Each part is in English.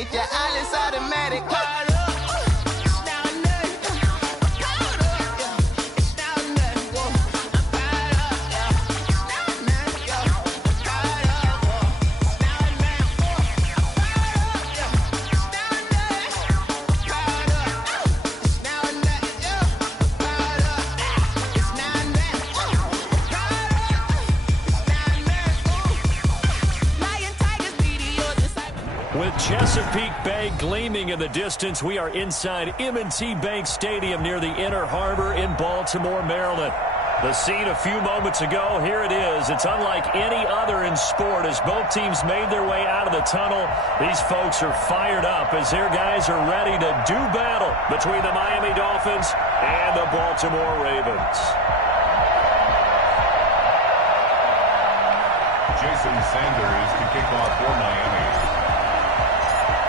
make your eyelids automatic. With Chesapeake Bay gleaming in the distance, we are inside M&T Bank Stadium near the Inner Harbor in Baltimore, Maryland. The scene a few moments ago, here it is. It's unlike any other in sport as both teams made their way out of the tunnel. These folks are fired up as their guys are ready to do battle between the Miami Dolphins and the Baltimore Ravens. Jason Sanders to kick off for Miami.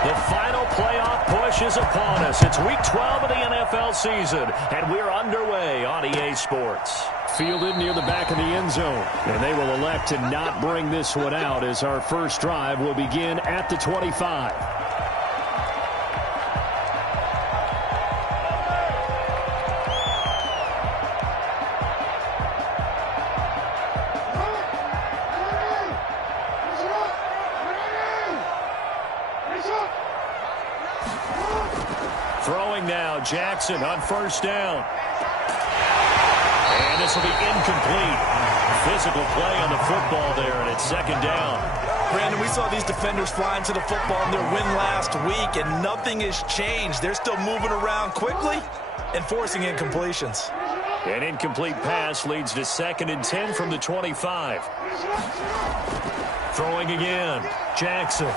The final playoff push is upon us. It's Week 12 of the NFL season, and we're underway on EA Sports. Fielded near the back of the end zone, and they will elect to not bring this one out as our first drive will begin at the 25. Throwing now, Jackson on first down. And this will be incomplete. Physical play on the football there, and it's second down. Brandon, we saw these defenders flying to the football in their win last week, and nothing has changed. They're still moving around quickly and forcing incompletions. An incomplete pass leads to 2nd and 10 from the 25. Throwing again, Jackson.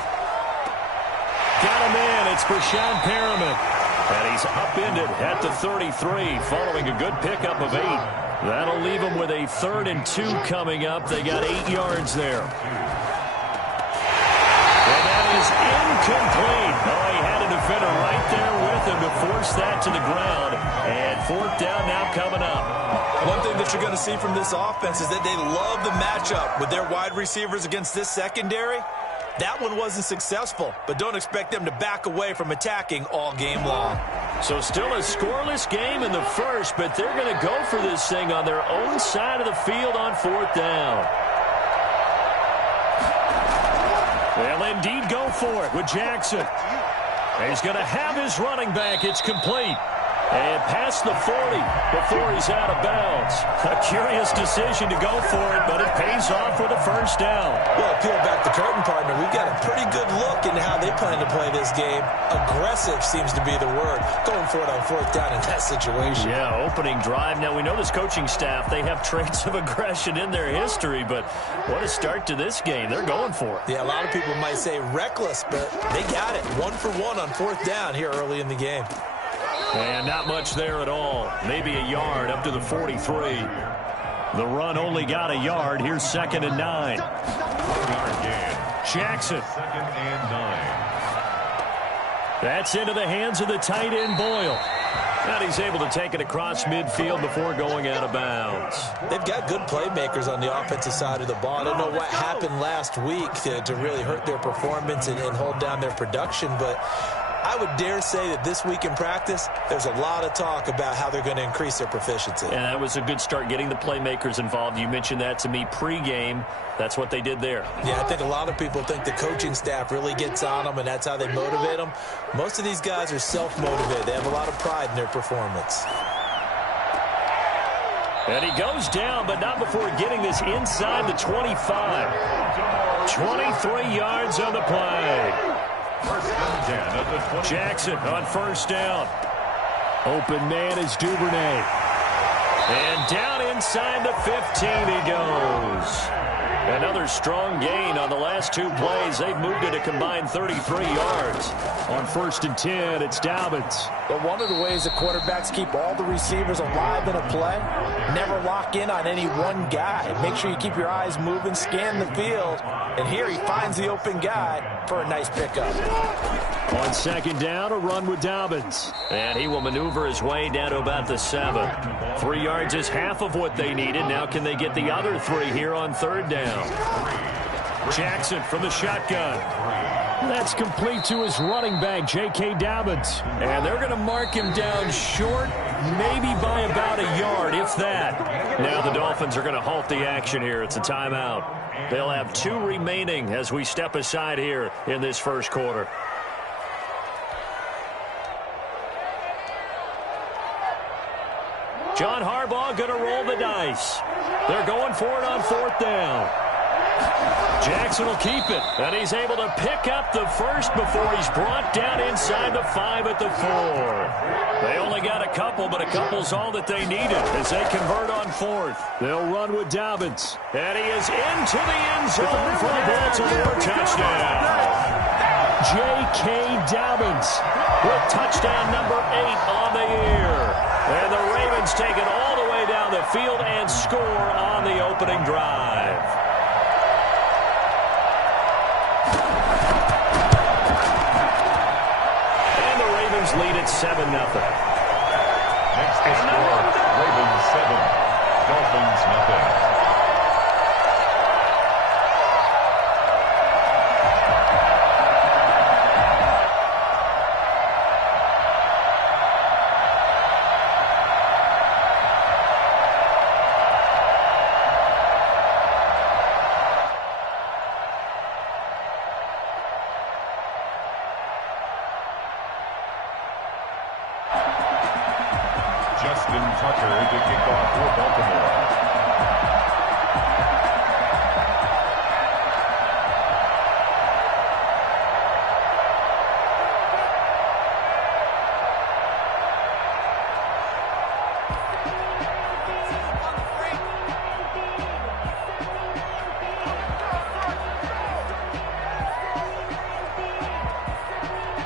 Got him in. It's Brashad Perriman. And he's upended at the 33 following a good pickup of 8. That'll leave him with a 3rd and 2 coming up. They got 8 yards there. And that is incomplete. Oh, he had a defender right there with him to force that to the ground. And 4th down now coming up. One thing that you're going to see from this offense is that they love the matchup with their wide receivers against this secondary. That one wasn't successful, but don't expect them to back away from attacking all game long. So still a scoreless game in the first, but they're going to go for this thing on their own side of the field on 4th down. They'll indeed go for it with Jackson. He's going to have his running back. It's complete. And past the 40 before he's out of bounds. A curious decision to go for it, but it pays off with a first down. Well, peel back the curtain, partner. We've got a pretty good look into how they plan to play this game. Aggressive seems to be the word. Going for it on 4th down in that situation. Yeah, opening drive. Now, we know this coaching staff, they have traits of aggression in their history, but what a start to this game. They're going for it. Yeah, a lot of people might say reckless, but they got it. 1 for 1 on 4th down here early in the game. And not much there at all. Maybe a yard up to the 43. The run only got a yard. Here's 2nd and 9. Jackson. 2nd and 9. That's into the hands of the tight end, Boyle. And he's able to take it across midfield before going out of bounds. They've got good playmakers on the offensive side of the ball. I don't know what happened last week to really hurt their performance and hold down their production, but I would dare say that this week in practice, there's a lot of talk about how they're going to increase their proficiency. And that was a good start, getting the playmakers involved. You mentioned that to me pregame. That's what they did there. Yeah, I think a lot of people think the coaching staff really gets on them, and that's how they motivate them. Most of these guys are self-motivated. They have a lot of pride in their performance. And he goes down, but not before getting this inside the 25. 23 yards on the play. Jackson on first down. Open man is Duvernay. And down inside the 15 he goes. Another strong gain on the last 2 plays. They've moved it a combined 33 yards. On 1st and 10, it's Dobbins. But one of the ways that quarterbacks keep all the receivers alive in a play, never lock in on any one guy. Make sure you keep your eyes moving, scan the field. And here he finds the open guy for a nice pickup. On 2nd down, a run with Dobbins. And he will maneuver his way down to about the 7. 3 yards is half of what they needed. Now can they get the other 3 here on 3rd down? Jackson from the shotgun. That's complete to his running back, J.K. Dobbins. And they're going to mark him down short, maybe by about a yard, if that. Now the Dolphins are going to halt the action here. It's a timeout. They'll have 2 remaining as we step aside here in this first quarter. John Harbaugh going to roll the dice. They're going for it on 4th down. Jackson will keep it, and he's able to pick up the first before he's brought down inside the 5 at the 4. They only got a couple, but a couple's all that they needed as they convert on 4th. They'll run with Dobbins, and he is into the end zone for the Baltimore touchdown. J.K. Dobbins with touchdown number 8 on the year. And the Ravens take it all the way down the field and score on the opening drive. And the Ravens lead at 7-0. Next to score, Ravens 7, Dolphins nothing. Tucker to kick off for Baltimore.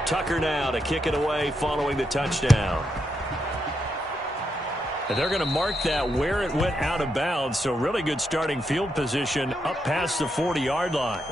Tucker now to kick it away following the touchdown. And they're going to mark that where it went out of bounds, so really good starting field position up past the 40-yard line.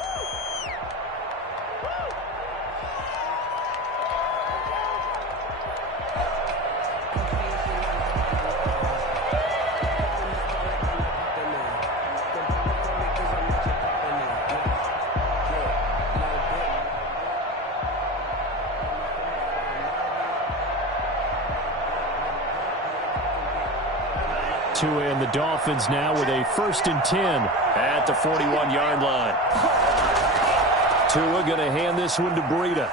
And the Dolphins now with a 1st and 10 at the 41-yard line. Tua going to hand this one to Breida.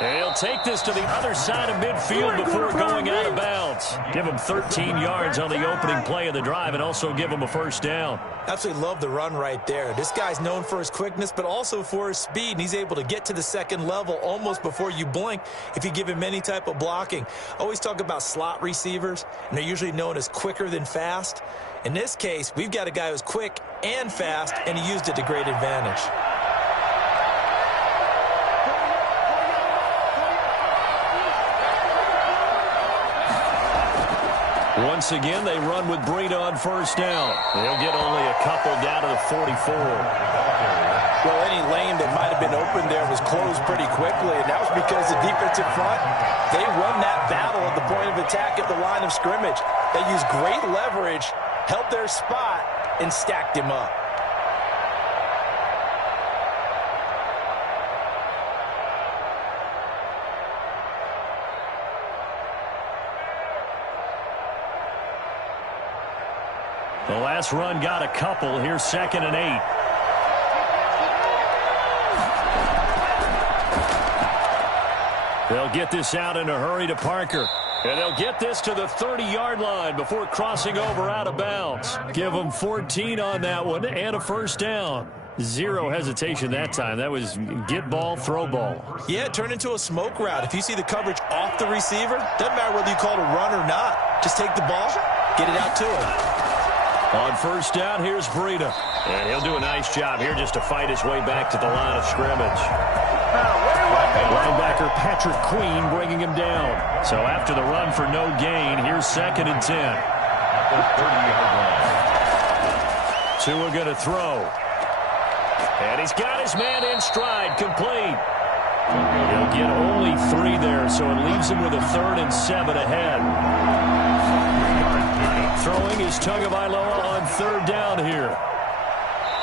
He'll take this to the other side of midfield before going out of bounds. Give him 13 yards on the opening play of the drive and also give him a 1st down. Absolutely love the run right there. This guy's known for his quickness, but also for his speed. And he's able to get to the 2nd level almost before you blink if you give him any type of blocking. Always talk about slot receivers, and they're usually known as quicker than fast. In this case, we've got a guy who's quick and fast, and he used it to great advantage. Once again, they run with Breida on 1st down. They'll get only a couple down to the 44. Well, any lane that might have been open there was closed pretty quickly, and that was because the defensive front, they won that battle at the point of attack at the line of scrimmage. They used great leverage, held their spot, and stacked him up. The last run got a couple. Here's 2nd and 8. They'll get this out in a hurry to Parker. And they'll get this to the 30-yard line before crossing over out of bounds. Give them 14 on that one and a 1st down. Zero hesitation that time. That was get ball, throw ball. Yeah, it turned into a smoke route. If you see the coverage off the receiver, doesn't matter whether you call it a run or not. Just take the ball, get it out to him. On 1st down, here's Breida. And he'll do a nice job here just to fight his way back to the line of scrimmage. Linebacker Patrick Queen bringing him down. So after the run for no gain, here's 2nd and 10. Tua going to throw. And he's got his man in stride, complete. He'll get only 3 there, so it leaves him with a 3rd and 7 ahead. Throwing is Tagovailoa on 3rd down here.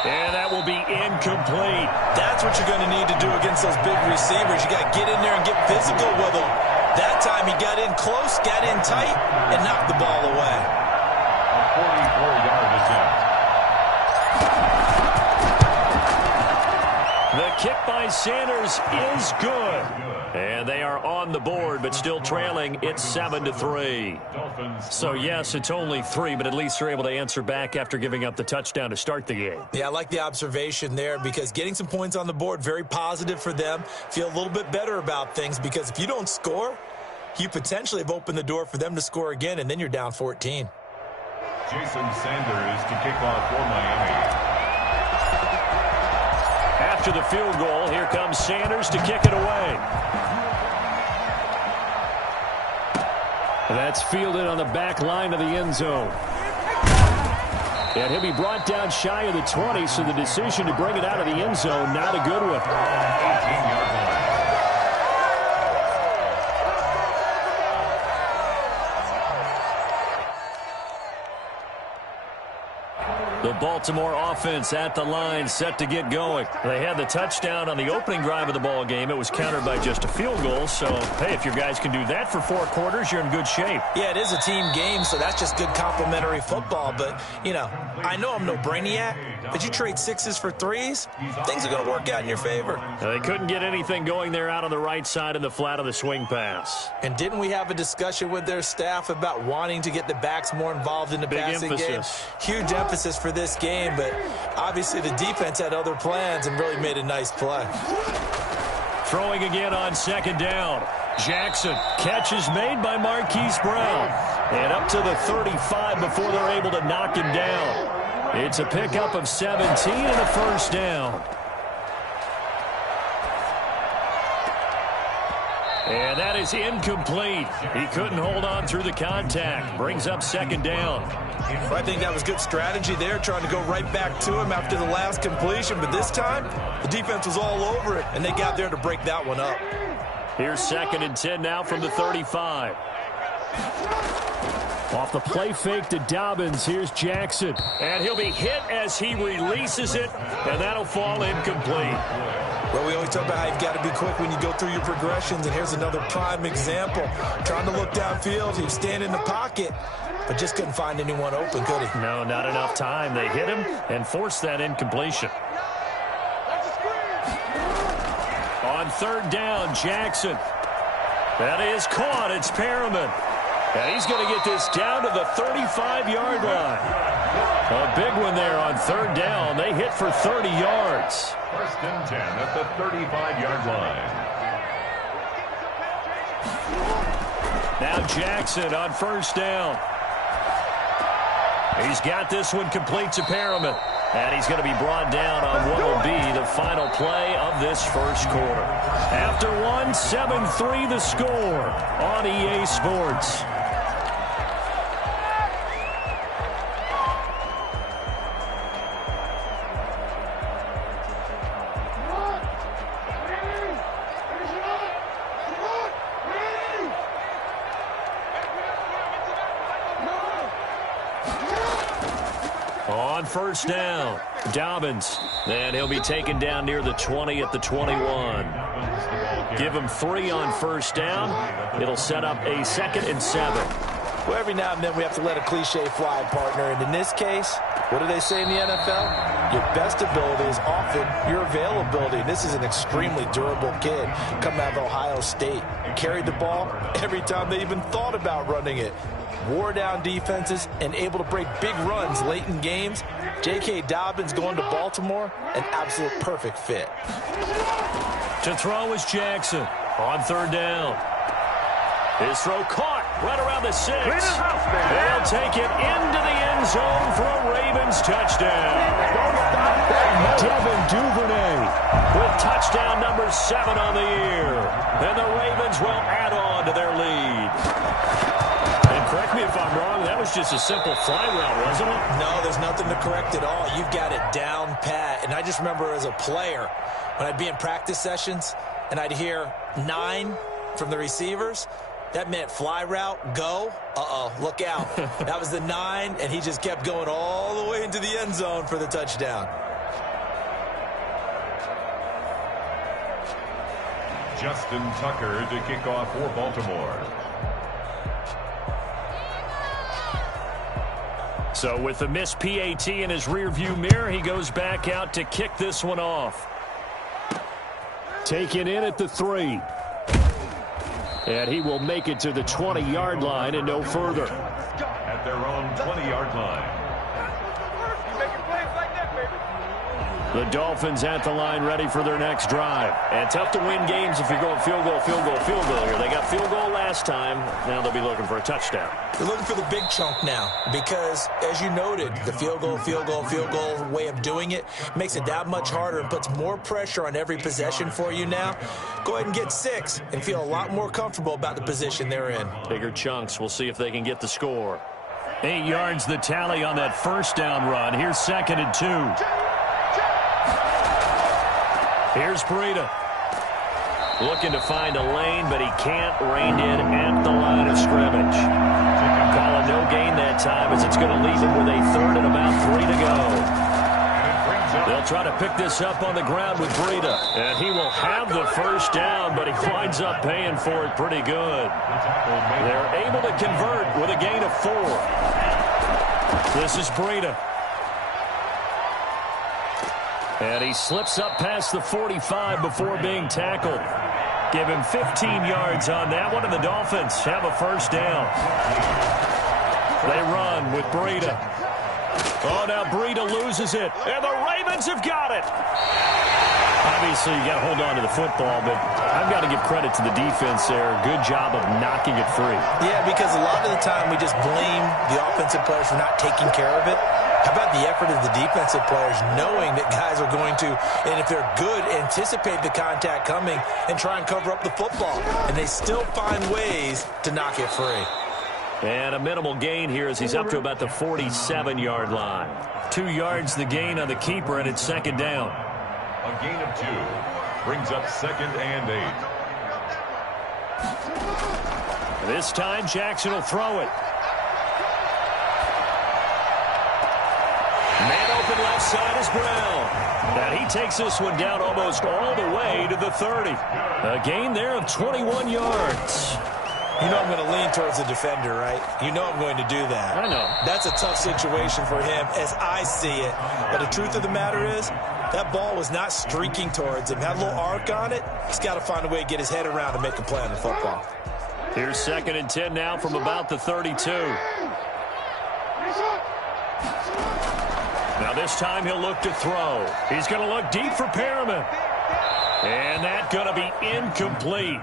And that will be incomplete. That's what you're going to need to do against those big receivers. You got to get in there and get physical with them. That time he got in close, got in tight, and knocked the ball away. A 44-yard attempt. The kick by Sanders is good. And they are on the board, but still trailing. It's 7-3. So, yes, it's only 3, but at least they're able to answer back after giving up the touchdown to start the game. Yeah, I like the observation there because getting some points on the board, very positive for them. Feel a little bit better about things because if you don't score, you potentially have opened the door for them to score again, and then you're down 14. Jason Sanders to kick off for Miami. After the field goal, here comes Sanders to kick it away. That's fielded on the back line of the end zone. And he'll be brought down shy of the 20, so the decision to bring it out of the end zone, not a good one. 18-yard line. The Baltimore offense at the line, set to get going. They had the touchdown on the opening drive of the ball game. It was countered by just a field goal. So, hey, if your guys can do that for 4 quarters, you're in good shape. Yeah, it is a team game, so that's just good complimentary football. But, you know, I know I'm no brainiac, but you trade 6s for 3s, things are going to work out in your favor. They couldn't get anything going there out on the right side in the flat of the swing pass. And didn't we have a discussion with their staff about wanting to get the backs more involved in the passing game? Huge emphasis for this game, but obviously the defense had other plans and really made a nice play. Throwing again on second down. Jackson. Catch is made by Marquise Brown. And up to the 35 before they're able to knock him down. It's a pickup of 17 and a first down. And that is incomplete. He couldn't hold on through the contact. Brings up second down. I think that was good strategy there, trying to go right back to him after the last completion. But this time, the defense was all over it, and they got there to break that one up. Here's 2nd and 10 now from the 35. Off the play fake to Dobbins, here's Jackson. And he'll be hit as he releases it, and that'll fall incomplete. Well, we always talk about how you've got to be quick when you go through your progressions, and here's another prime example. Trying to look downfield, he was standing in the pocket, but just couldn't find anyone open, could he? No, not enough time. They hit him and forced that incompletion. On 3rd down, Jackson. That is caught. It's Perriman. And he's going to get this down to the 35-yard line. A big one there on 3rd down. They hit for 30 yards. 1st and 10 at the 35-yard line. Now Jackson on 1st down. He's got this one complete to Perriman. And he's going to be brought down on what will be the final play of this first quarter. After one, 7-3 the score on EA Sports. On 1st down, Dobbins. And he'll be taken down near the 20 at the 21. Give him 3 on 1st down. It'll set up a 2nd and 7. Well, every now and then we have to let a cliche fly, partner. And in this case, what do they say in the NFL? Your best ability is often your availability. This is an extremely durable kid coming out of Ohio State. Carried the ball every time they even thought about running it. Wore down defenses and able to break big runs late in games. J.K. Dobbins going to Baltimore, an absolute perfect fit. To throw is Jackson on 3rd down. His throw caught right around the 6. They'll take it into the end zone for a Ravens touchdown. Devin Duvernay with touchdown number 7 on the year. And the Ravens will add on to their lead. Correct me if I'm wrong, that was just a simple fly route, wasn't it? No, there's nothing to correct at all. You've got it down pat. And I just remember as a player, when I'd be in practice sessions and I'd hear 9 from the receivers, that meant fly route, go. Uh-oh, look out. That was the 9, and he just kept going all the way into the end zone for the touchdown. Justin Tucker to kick off for Baltimore. So with the missed PAT in his rearview mirror, he goes back out to kick this one off. Taken in at the 3. And he will make it to the 20-yard line and no further. At their own 20-yard line. The Dolphins at the line ready for their next drive. And tough to win games if you're going field goal, field goal, field goal here. They got field goal last time. Now they'll be looking for a touchdown. They're looking for the big chunk now because, as you noted, the field goal way of doing it makes it that much harder and puts more pressure on every possession for you now. Go ahead and get 6 and feel a lot more comfortable about the position they're in. Bigger chunks. We'll see if they can get the score. 8 yards the tally on that first down run. Here's 2nd and 2. Here's Breida. Looking to find a lane, but he can't rein in at the line of scrimmage. Call a no gain that time as it's going to leave him with a 3rd and about 3 to go. They'll try to pick this up on the ground with Breida. And he will have the first down, but he winds up paying for it pretty good. They're able to convert with a gain of 4. This is Breida. And he slips up past the 45 before being tackled. Give him 15 yards on that one, and the Dolphins have a first down. They run with Breida. Oh, now Breida loses it, and the Ravens have got it. Obviously, you got to hold on to the football, but I've got to give credit to the defense there. Good job of knocking it free. Yeah, because a lot of the time we just blame the offensive players for not taking care of it. How about the effort of the defensive players knowing that guys are going to, and if they're good, anticipate the contact coming and try and cover up the football. And they still find ways to knock it free. And a minimal gain here as he's up to about the 47-yard line. 2 yards the gain on the keeper, and it's 2nd down. A gain of 2 brings up 2nd and 8. This time Jackson will throw it. Man open left side is Brown. And he takes this one down almost all the way to the 30. A gain there of 21 yards. You know I'm going to lean towards the defender, right? You know I'm going to do that. I know. That's a tough situation for him as I see it. But the truth of the matter is, that ball was not streaking towards him. Had a little arc on it. He's got to find a way to get his head around and make a play on the football. Here's 2nd and 10 now from about the 32. Now this time he'll look to throw. He's going to look deep for Perriman. And that's going to be incomplete.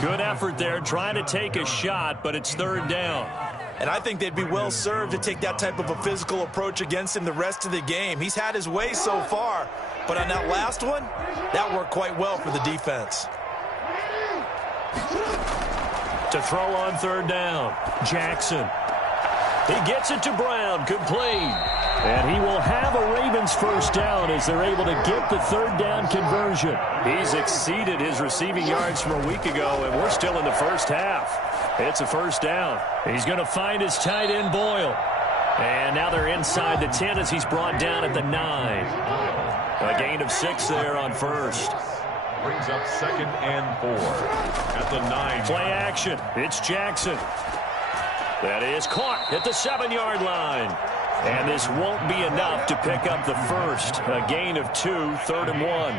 Good effort there trying to take a shot, but it's 3rd down. And I think they'd be well served to take that type of a physical approach against him the rest of the game. He's had his way so far, but on that last one, that worked quite well for the defense. To throw on 3rd down, Jackson. He gets it to Brown, complete. And he will have a Ravens first down as they're able to get the 3rd down conversion. He's exceeded his receiving yards from a week ago, and we're still in the first half. It's a first down. He's going to find his tight end, Boyle. And now they're inside the 10 as he's brought down at the 9. A gain of 6 there on first. Brings up 2nd and 4 at the 9. Play action. It's Jackson. That is caught at the 7-yard line. And this won't be enough to pick up the first. A gain of 2, 3rd and 1.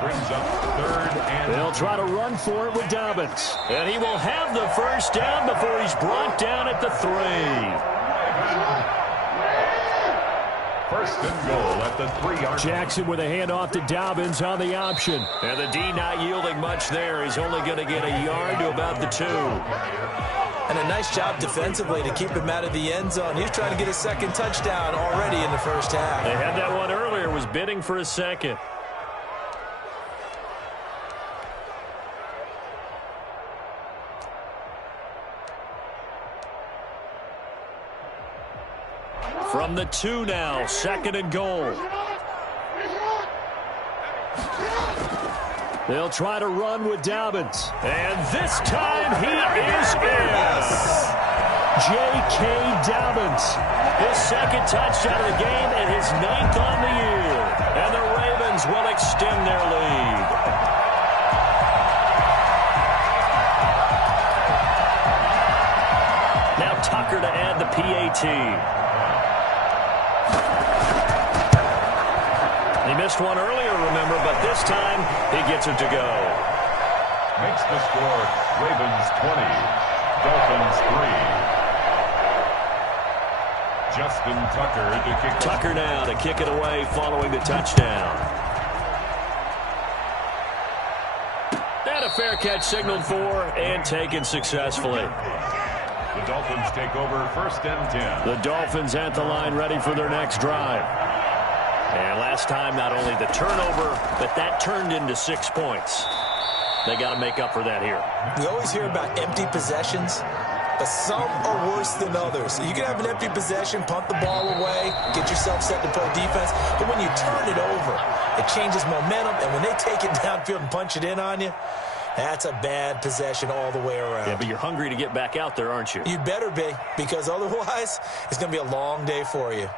Brings up 3rd and... They'll try to run for it with Dobbins. And he will have the first down before he's brought down at the 3. 1st and goal at the 3-yard. Jackson with a handoff to Dobbins on the option. And the D not yielding much there. He's only going to get a yard to about the 2. And a nice job defensively to keep him out of the end zone. He's trying to get a 2nd touchdown already in the first half. They had that one earlier, was bidding for a 2nd. From the 2 now, 2nd and goal. They'll try to run with Dobbins. And this time he is in. J.K. Dobbins. His 2nd touchdown of the game and his 9th on the year. And the Ravens will extend their lead. Tucker to add the PAT. He missed one earlier, remember, but this time he gets it to go. Makes the score Ravens 20, Dolphins 3. Justin Tucker to kick. Tucker now to kick it away following the touchdown. And a fair catch signaled for and taken successfully. The Dolphins take over 1st and 10. The Dolphins at the line ready for their next drive. And last time, not only the turnover, but that turned into 6 points. They got to make up for that here. We always hear about empty possessions, but some are worse than others. You can have an empty possession, punt the ball away, get yourself set to play defense, but when you turn it over, it changes momentum, and when they take it downfield and punch it in on you, that's a bad possession all the way around. Yeah, but you're hungry to get back out there, aren't you? You better be, because otherwise, it's going to be a long day for you.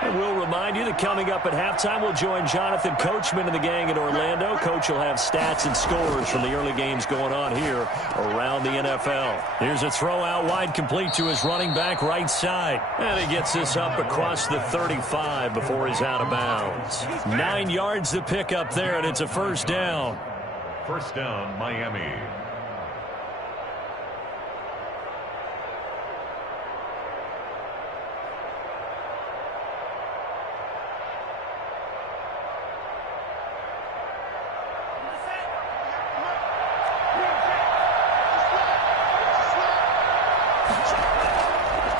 And we'll remind you that coming up at halftime, we'll join Jonathan Coachman and the gang in Orlando. Coach will have stats and scores from the early games going on here around the NFL. Here's a throw out wide, complete to his running back right side. And he gets this up across the 35 before he's out of bounds. 9 yards to pick up there, and it's a 1st down. 1st down, Miami.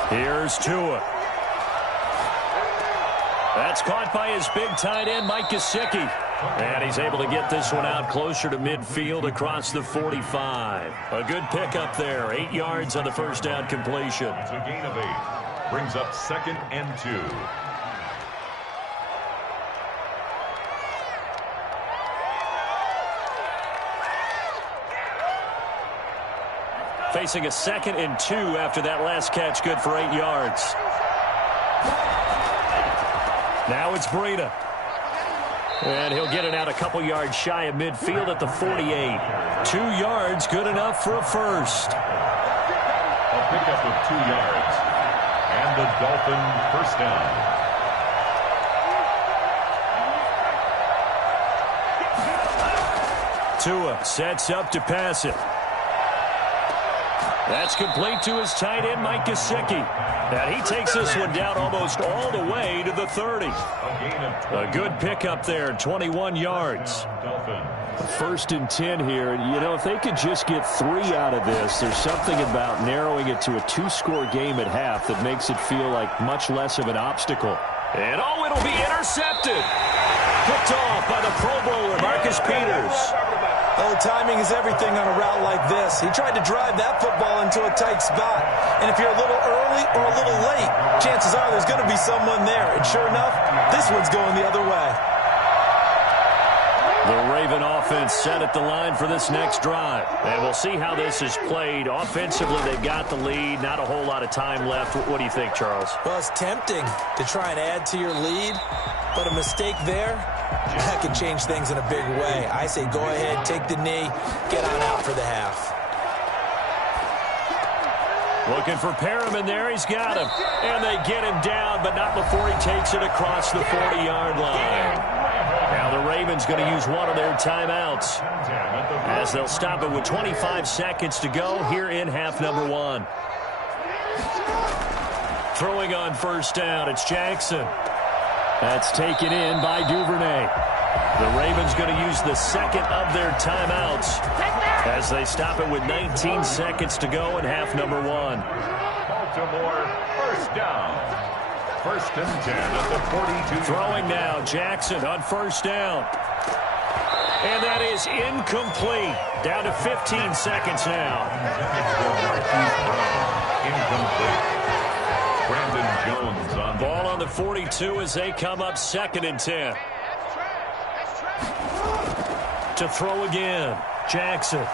Here's Tua. That's caught by his big tight end, Mike Gesicki. And he's able to get this one out closer to midfield across the 45. A good pickup there. 8 yards on the 1st down completion. It's a gain of 8. Brings up 2nd and 2. Facing a 2nd and 2 after that last catch, good for 8 yards. Now it's Breida. And he'll get it out a couple yards shy of midfield at the 48. 2 yards, good enough for a 1st. A pickup of 2 yards. And the Dolphin 1st down. Tua sets up to pass it. That's complete to his tight end, Mike Gesicki. And he takes this one down almost all the way to the 30. A good pickup there, 21 yards. 1st and 10 here. You know, if they could just get 3 out of this, there's something about narrowing it to a 2-score game at half that makes it feel like much less of an obstacle. And oh, it'll be intercepted. Picked off by the Pro Bowler, Marcus Peters. Oh, timing is everything on a route like this. He tried to drive that football into a tight spot. And if you're a little early or a little late, chances are there's going to be someone there. And sure enough, this one's going the other way. The Raven offense set at the line for this next drive. And we'll see how this is played. Offensively, they've got the lead. Not a whole lot of time left. What do you think, Charles? Well, it's tempting to try and add to your lead. But a mistake there, that could change things in a big way. I say go ahead, take the knee, get on out for the half. Looking for Perriman there. He's got him. And they get him down, but not before he takes it across the 40-yard line. Now the Ravens going to use one of their timeouts as they'll stop it with 25 seconds to go here in half number 1. Throwing on 1st down, it's Jackson. That's taken in by Duvernay. The Ravens going to use the 2nd of their timeouts as they stop it with 19 seconds to go in half number 1. Baltimore 1st down. 1st and 10 at the 42. Throwing now, Jackson on 1st down. And that is incomplete. Down to 15 seconds now. Incomplete. Brandon Jones on Ball on the 42 as they come up 2nd and 10. To throw again, Jackson.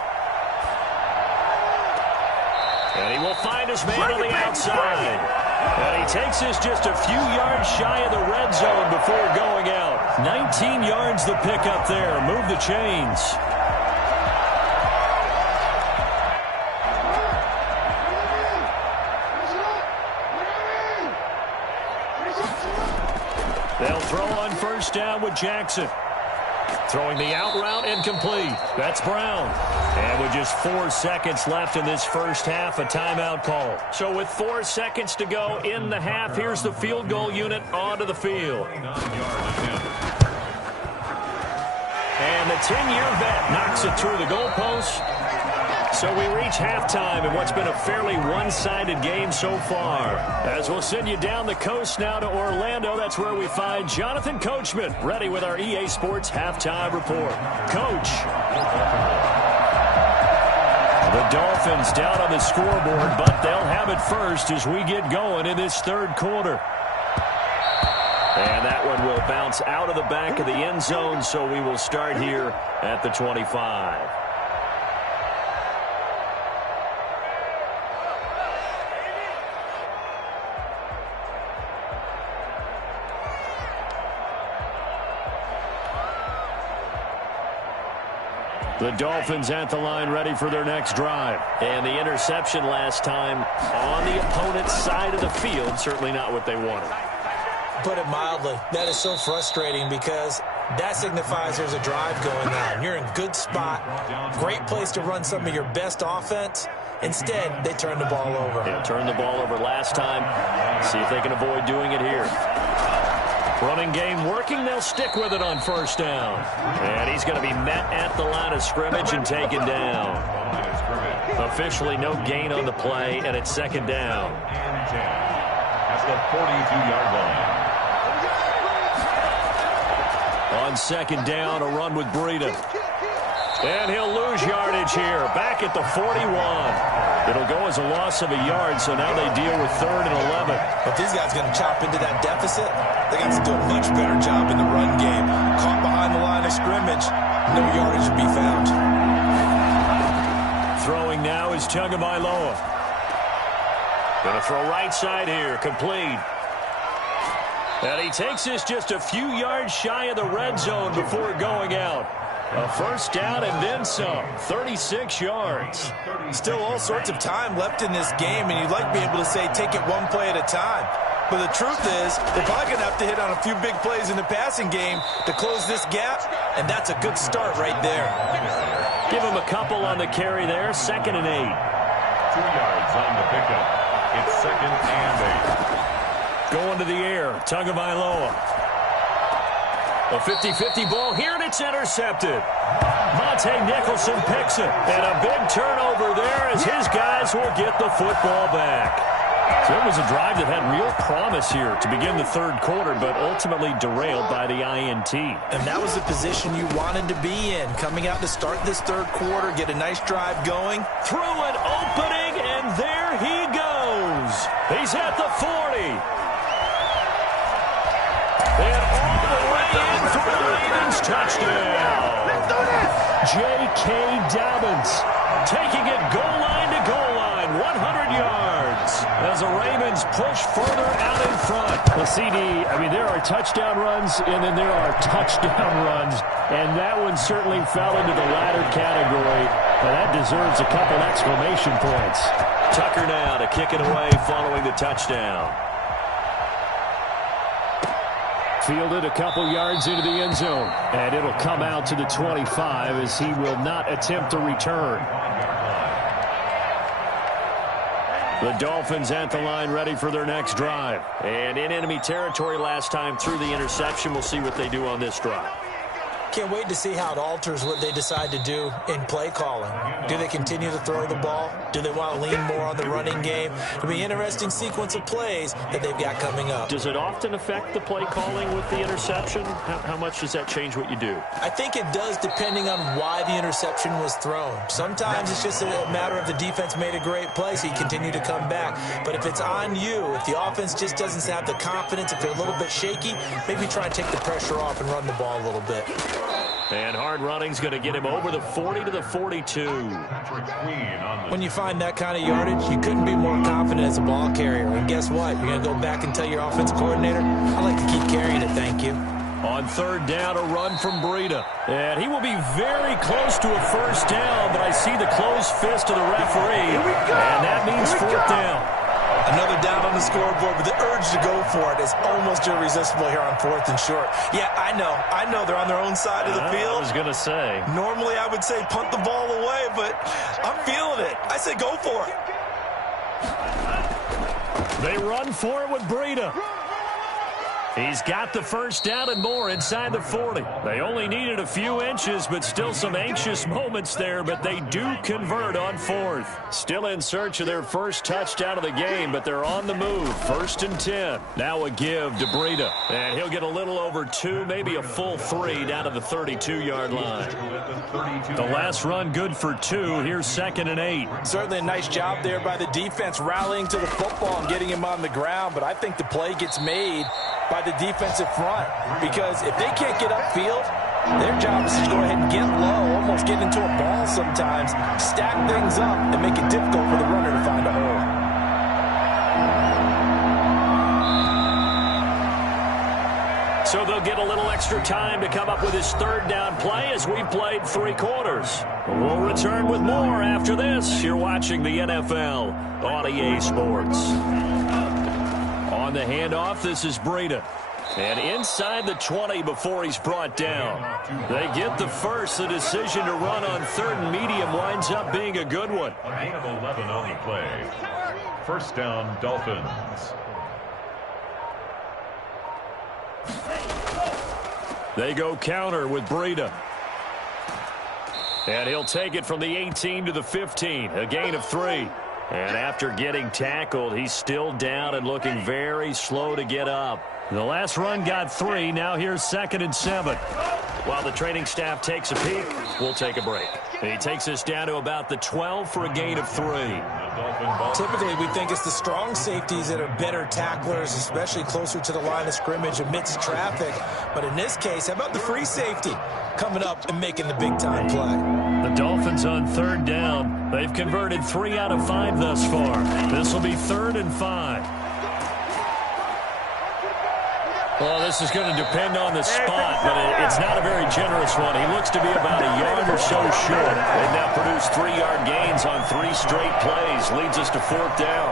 And he will find his man on the outside. And he takes this just a few yards shy of the red zone before going out. 19 yards the pickup there. Move the chains. They'll throw on first down with Jackson. Throwing the out route incomplete. That's Brown. And with just 4 seconds left in this first half, a timeout call. So with 4 seconds to go in the half, here's the field goal unit onto the field. And the 10-year vet knocks it through the goalpost. So we reach halftime in what's been a fairly one-sided game so far. As we'll send you down the coast now to Orlando, that's where we find Jonathan Coachman, ready with our EA Sports halftime report. Coach. The Dolphins down on the scoreboard, but they'll have it first as we get going in this third quarter. And that one will bounce out of the back of the end zone, so we will start here at the 25. The Dolphins at the line ready for their next drive. And the interception last time on the opponent's side of the field, certainly not what they wanted. Put it mildly, that is so frustrating because that signifies there's a drive going on. You're in good spot, great place to run some of your best offense. Instead, they turn the ball over. Yeah, turned the ball over last time. See if they can avoid doing it here. Running game working. They'll stick with it on first down. And he's going to be met at the line of scrimmage and taken down. Officially no gain on the play, and it's second down. At the 42-yard line. On second down, a run with Breida. And he'll lose yardage here. Back at the 41. It'll go as a loss of a yard, so now they deal with 3rd and 11. If these guys are going to chop into that deficit, they got to do a much better job in the run game. Caught behind the line of scrimmage, no yardage to be found. Throwing now is Tagovailoa. Going to throw right side here, complete. And he takes this just a few yards shy of the red zone before going out. A first down and then some, 36 yards. Still all sorts of time left in this game, and you'd like to be able to say take it one play at a time. But the truth is, they're probably going to have to hit on a few big plays in the passing game to close this gap, and that's a good start right there. Give him a couple on the carry there, 2nd and 8. 2 yards on the pickup. It's 2nd and 8. Going to the air, Tagovailoa. A 50-50 ball here, and it's intercepted. Monte Nicholson picks it. And a big turnover there as his guys will get the football back. So it was a drive that had real promise here to begin the third quarter, but ultimately derailed by the INT. And that was the position you wanted to be in. Coming out to start this third quarter, get a nice drive going. Through an opening, and there he goes. He's at the 40. And all the way in for the Ravens touchdown. Let's do this. J.K. Dobbins taking it goal line to goal line, 100 yards. As the Ravens push further out in front. Well, CD, I mean, there are touchdown runs, and then there are touchdown runs. And that one certainly fell into the latter category. And that deserves a couple exclamation points. Tucker now to kick it away following the touchdown. Fielded a couple yards into the end zone. And it'll come out to the 25 as he will not attempt to return. The Dolphins at the line ready for their next drive. And in enemy territory last time through the interception. We'll see what they do on this drive. Can't wait to see how it alters what they decide to do in play calling. Do they continue to throw the ball? Do they want to lean more on the running game? It'll be an interesting sequence of plays that they've got coming up. Does it often affect the play calling with the interception? How much does that change what you do? I think it does depending on why the interception was thrown. Sometimes it's just a matter of the defense made a great play, so you continue to come back. But if it's on you, if the offense just doesn't have the confidence, if they're a little bit shaky, maybe try and take the pressure off and run the ball a little bit. And hard running's going to get him over the 40 to the 42. When you find that kind of yardage, you couldn't be more confident as a ball carrier. And guess what? You're going to go back and tell your offensive coordinator, I like to keep carrying it, thank you. On third down, a run from Breida. And he will be very close to a first down, but I see the closed fist of the referee. And that means fourth down. Another down on the scoreboard, but the urge to go for it is almost irresistible here on 4th and short. Yeah, I know they're on their own side of the field. I was going to say. Normally I would say punt the ball away, but I'm feeling it. I say go for it. They run for it with Breida. He's got the first down and more inside the 40. They only needed a few inches, but still some anxious moments there, but they do convert on 4th. Still in search of their first touchdown of the game, but they're on the move. 1st and 10. Now a give to Breida. And he'll get a little over 2, maybe a full 3 down to the 32-yard line. The last run good for 2. Here's 2nd and 8. Certainly a nice job there by the defense rallying to the football and getting him on the ground, but I think the play gets made by the defensive front, because if they can't get upfield, their job is to go ahead and get low, almost get into a ball sometimes, stack things up, and make it difficult for the runner to find a hole. So they'll get a little extra time to come up with his third down play as we played 3 quarters. We'll return with more after this. You're watching the NFL on EA Sports. On the handoff, this is Breida. And inside the 20 before he's brought down. They get the first. The decision to run on 3rd and medium winds up being a good one. Gain of 11 on the play. First down, Dolphins. They go counter with Breida. And he'll take it from the 18 to the 15. A gain of 3. And after getting tackled, he's still down and looking very slow to get up. The last run got 3. Now here's 2nd and 7. While the training staff takes a peek, we'll take a break. And he takes us down to about the 12 for a gain of 3. Typically, we think it's the strong safeties that are better tacklers, especially closer to the line of scrimmage amidst traffic. But in this case, how about the free safety coming up and making the big-time play? The Dolphins on 3rd down. They've converted 3 out of 5 thus far. This will be 3rd and 5. Well, this is going to depend on the spot, but it's not a very generous one. He looks to be about a yard or so short. They've now produced 3-yard gains on 3 straight plays. Leads us to 4th down.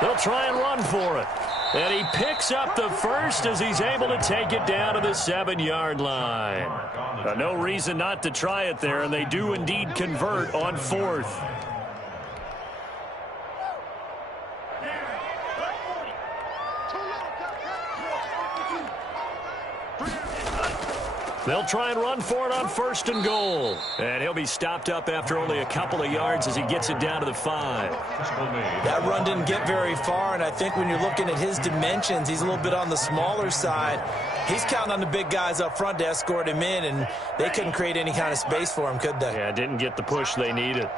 They'll try and run for it. And he picks up the first as he's able to take it down to the 7-yard line. No reason not to try it there, and they do indeed convert on 4th. They'll try and run for it on 1st and goal. And he'll be stopped up after only a couple of yards as he gets it down to the 5. That run didn't get very far, and I think when you're looking at his dimensions, he's a little bit on the smaller side. He's counting on the big guys up front to escort him in, and they couldn't create any kind of space for him, could they? Yeah, didn't get the push they needed.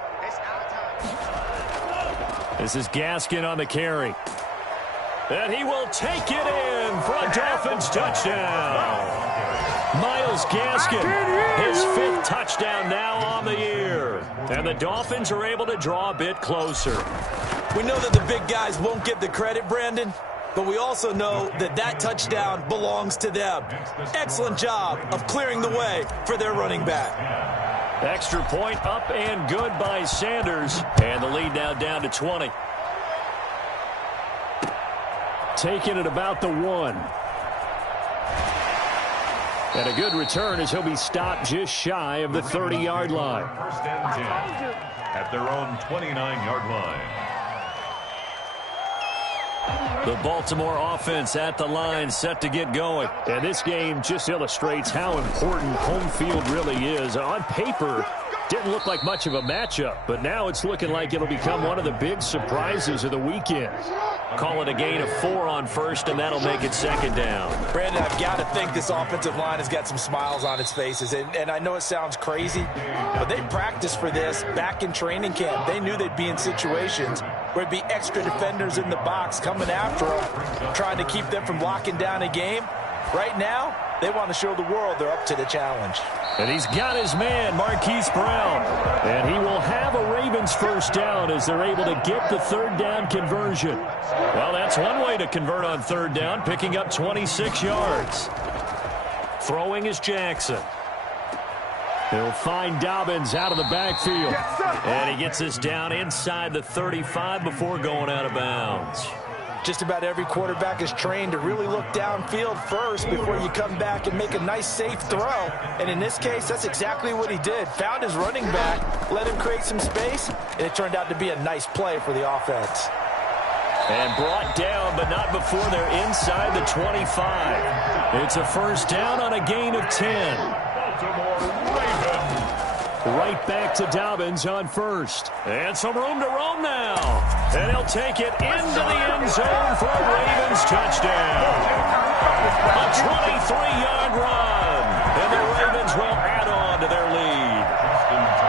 This is Gaskin on the carry. And he will take it in for a Dolphins touchdown. Miles Gaskin, his 5th touchdown now on the year. And the Dolphins are able to draw a bit closer. We know that the big guys won't get the credit, Brandon, but we also know that that touchdown belongs to them. Excellent job of clearing the way for their running back. Extra point up and good by Sanders. And the lead now down to 20. Taking it about the 1. And a good return as he'll be stopped just shy of the 30-yard line. 1st and 10 at their own 29-yard line. The Baltimore offense at the line, set to get going. And this game just illustrates how important home field really is. On paper, didn't look like much of a matchup, but now it's looking like it'll become one of the big surprises of the weekend. Call it a gain of 4 on 1st, and that'll make it 2nd down. Brandon, I've got to think this offensive line has got some smiles on its faces. And I know it sounds crazy, but they practiced for this back in training camp. They knew they'd be in situations where it'd be extra defenders in the box coming after them, trying to keep them from locking down a game. Right now, they want to show the world they're up to the challenge. And he's got his man, Marquise Brown. And he will have a Ravens first down as they're able to get the third down conversion. Well, that's one way to convert on third down, picking up 26 yards. Throwing is Jackson. He'll find Dobbins out of the backfield. And he gets us down inside the 35 before going out of bounds. Just about every quarterback is trained to really look downfield first before you come back and make a nice, safe throw. And in this case, that's exactly what he did. Found his running back, let him create some space, and it turned out to be a nice play for the offense. And brought down, but not before they're inside the 25. It's a first down on a gain of 10. Baltimore Ravens. Right back to Dobbins on first. And some room to roam now. And he'll take it into the end zone for a Ravens touchdown. A 23-yard run. And the Ravens will add on to their lead.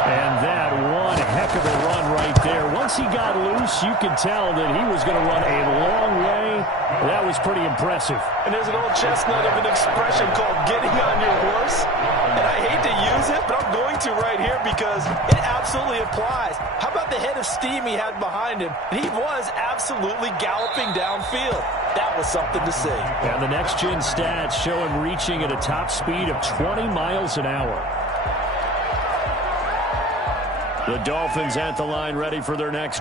And that one heck of a run right there. Once he got loose, you could tell that he was going to run a long way. That was pretty impressive. And there's an old chestnut of an expression called getting on your horse. And I hate to use it, but I'm going to right here because it absolutely applies. How about the head of steam he had behind him? He was absolutely galloping downfield. That was something to see. And the next-gen stats show him reaching at a top speed of 20 miles an hour. The Dolphins at the line ready for their next